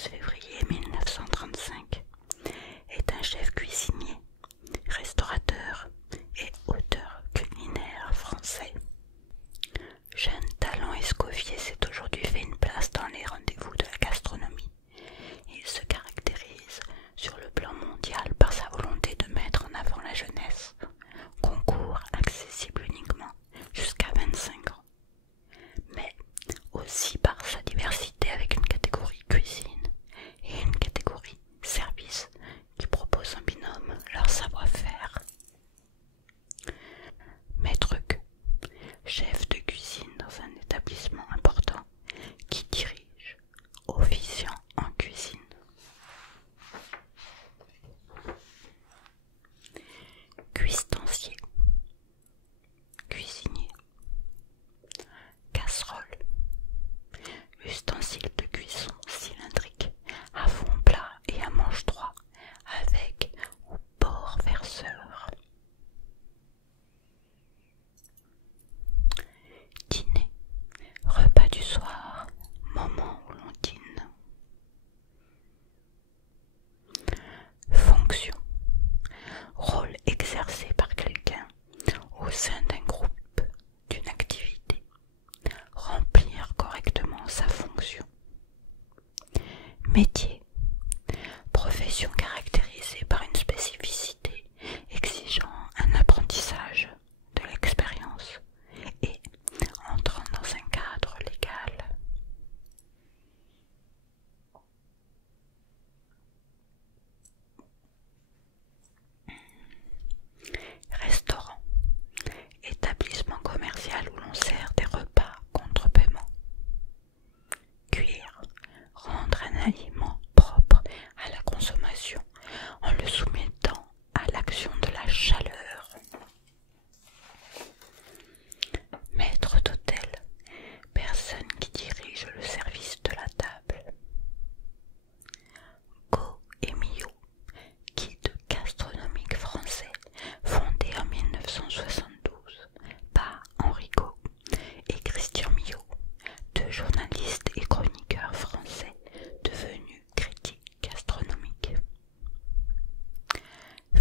12 février 1935, est un chef cuisinier, restaurateur et auteur culinaire français. Jeune talent escoffier s'est aujourd'hui fait une place dans les rendez-vous de la gastronomie. Il se caractérise sur le plan mondial par sa volonté de mettre en avant la jeunesse, concours accessible uniquement jusqu'à 25 ans, mais aussi par sa diversité avec une catégorie cuisine et une catégorie service qui propose en binôme leur savoir-faire. Maître Q, chef de cuisine dans un établissement important qui dirige, officiant en cuisine. Cuistancier, cuisinier. Casserole, ustensile de cuisson cylindrique à fond plat et à manche droit avec ou bord verseur. Dîner, repas du soir, moment où l'on dîne. Fonction, rôle exercé par quelqu'un au sein d'un groupe, d'une activité. Remplir correctement sa fonction. Métier, profession caractérisée par une spécificité exigeant un apprentissage, de l'expérience et entrant dans un cadre légal. Restaurant, établissement commercial où l'on sert des repas contre paiement. Cuire, rendre un aliment propre à la consommation en le soumettant à l'action de la chaleur. Maître d'hôtel, personne qui dirige le service de la table. Go et Millau, guide gastronomique français fondé en 1972 par Henri Go et Christian Millau, deux journalistes et chroniqueurs français devenus critiques gastronomiques.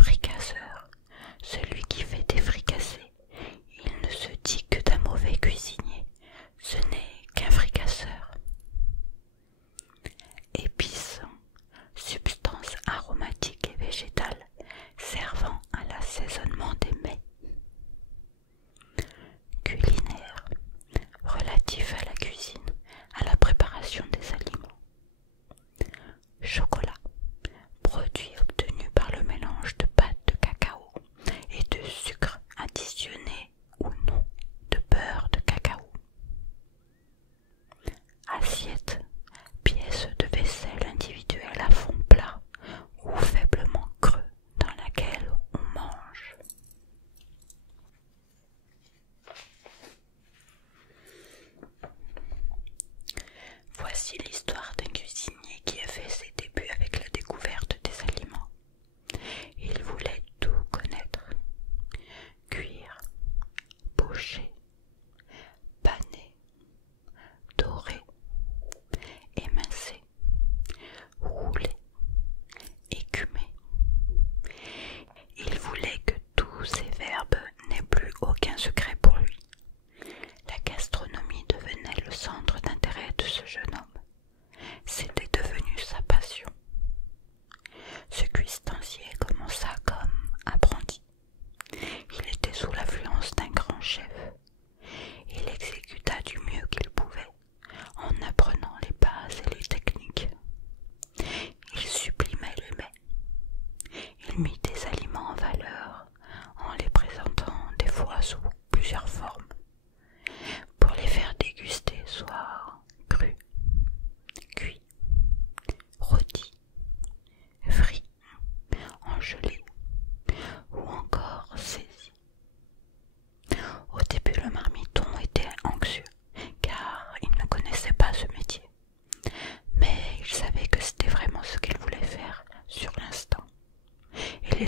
Fricasseur, celui qui fait des fricassés. Il ne se dit que d'un mauvais cuisinier, ce n'est qu'un fricasseur. Épice, substance aromatique et végétale servant à l'assaisonnement des mets. Culinaire, relatif à la cuisine, à la préparation des aliments. Chocolat, produit obtenu par le mélange de pâte de cacao et de sucre additionné ou non de beurre de cacao. Assiette, pièce de vaisselle individuelle à fond plat ou faiblement creux dans laquelle on mange. Voici l'histoire d'un cuisinier qui a fait ses débuts avec la découverte des aliments. Il voulait tout connaître. Cuire, pocher, paner, dorer, émincer, rouler, écumer. Il voulait que tous ces verbes n'aient plus aucun secret pour lui. La gastronomie devenait le centre d'intérêt de ce jeune homme. C'était devenu sa passion. Ce cuistancier commença comme apprenti. Il était sous l'influence d'un grand chef. Il exécuta du mieux qu'il pouvait, en apprenant les bases et les techniques. Il sublimait les mets. Il mit des aliments en valeur, en les présentant des fois sous plusieurs formes, pour les faire déguster soit crus, cuits, rôtis, frits, engelés ou encore saisis. Au début, le marmiton était anxieux car il ne connaissait pas ce métier, mais il savait que c'était vraiment ce qu'il voulait faire sur l'instant. Et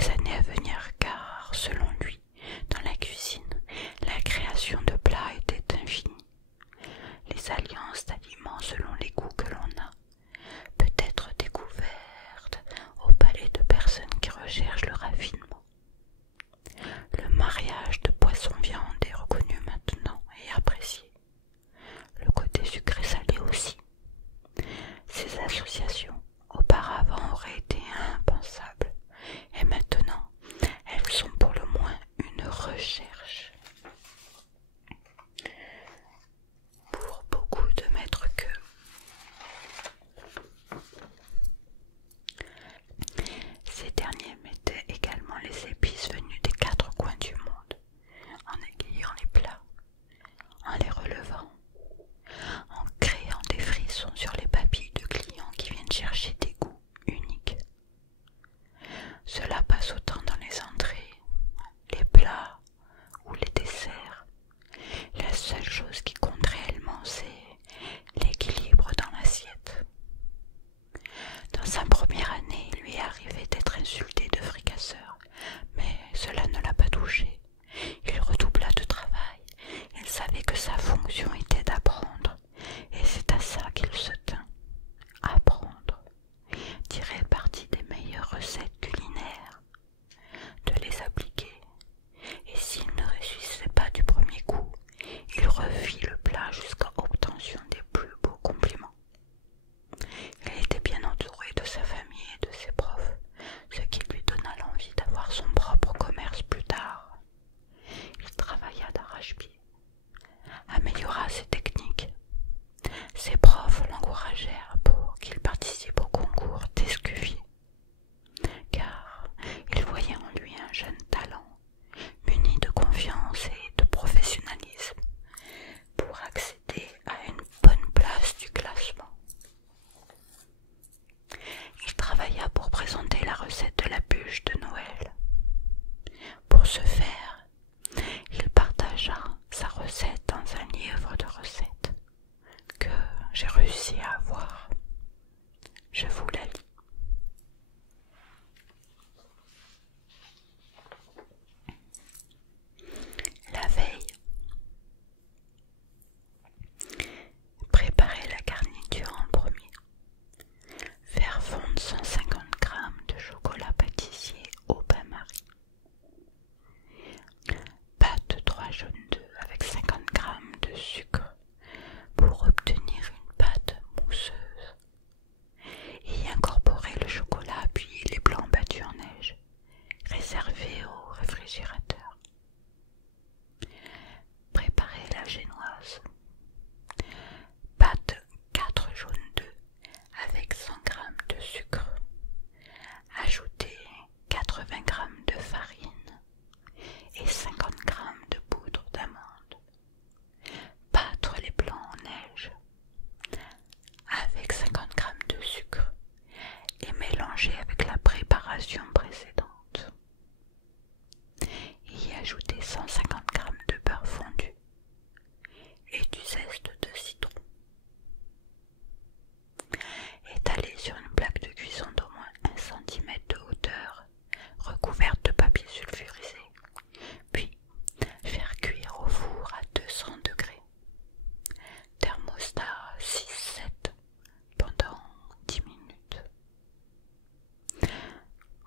et mélanger avec la préparation précédente. Y ajouter 150 g de beurre fondu et du zeste de citron. Étaler sur une plaque de cuisson d'au moins 1 cm de hauteur, recouverte de papier sulfurisé, puis faire cuire au four à 200 degrés. Thermostat 6-7 pendant 10 minutes.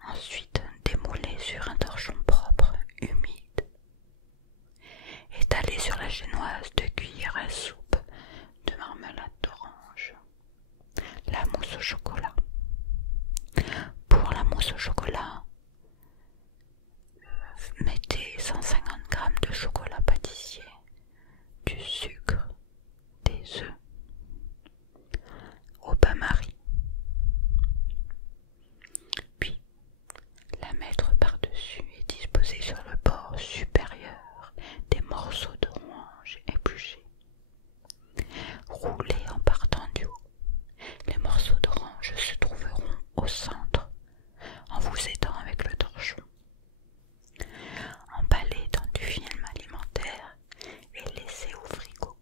Ensuite, démouler sur un torchon propre, humide. Étaler sur la génoise 2 cuillères à soupe de marmelade d'orange. La mousse au chocolat. Pour la mousse au chocolat, mettez 150 g de chocolat pâtissier, du sucre, des œufs, au bain-marie. Puis, la mettre par-dessus et disposer sur le bord supérieur des morceaux d'orange épluchés. Rouler en partant du haut. Les morceaux d'orange se trouveront au centre en vous aidant avec le torchon. Emballer dans du film alimentaire et laisser au frigo.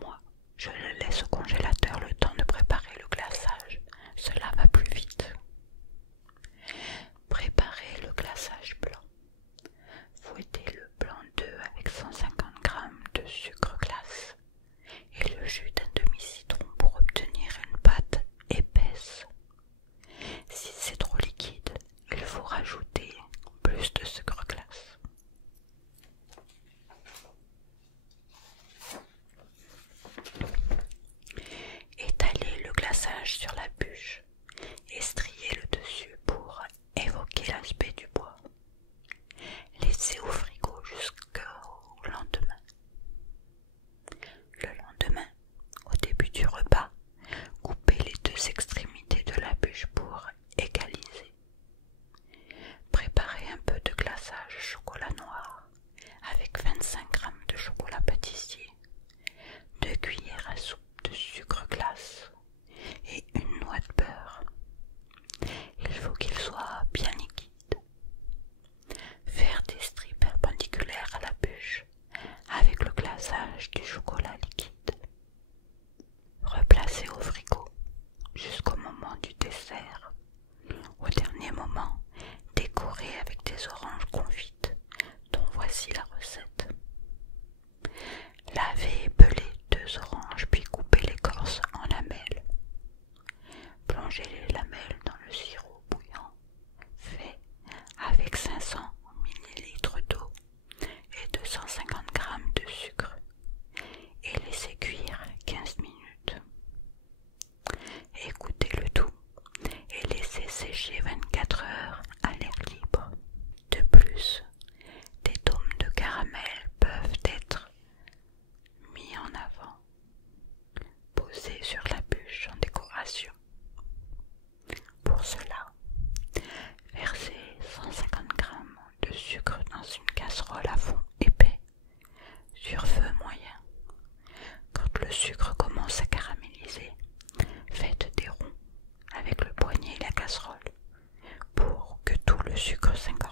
Moi, je le laisse au congélateur le temps de préparer le glaçage. Cela va plus vite. Préparez le glaçage blanc. Fouettez le blanc d'œuf avec 150 g de sucre glace et le jus d'un demi-citron pour obtenir une pâte épaisse. Si c'est trop liquide, il faut rajouter plus de sucre glace. Étalez le glaçage sur la bûche et striez le dessus pour évoquer l'aspect du bois. Laissez au frigo jusqu'au lendemain. Le lendemain, au début du repas, coupez les 2 extrémités de la bûche pour égaliser. Préparez un peu de glaçage chocolat noir avec 25 g de chocolat pâtissier, 2 cuillères à soupe de sucre glace et une noix de beurre. Il faut qu'il soit bien liquide. Faire des stries perpendiculaires à la bûche avec le glaçage du chocolat liquide. Replacer au frigo jusqu'au moment du dessert. Au dernier moment, décorer avec des oranges confites, dont voici la recette. Lavez et peler 2 oranges, puis coupez l'écorce en lamelles. Plongez les lamelles dans le sirop bouillant, fait avec 500 ml d'eau et 250 g de sucre, et laissez cuire 15 minutes. Écoutez le tout et laissez sécher 24 heures à l'air libre. De plus, des dômes de caramel peuvent être mis en avant, posés sur la bûche en décoration. Pour cela, versez 150 g de sucre dans une casserole à fond épais, sur feu moyen. Quand le sucre commence à caraméliser, faites des ronds avec le poignet et la casserole pour que tout le sucre s'incorpore.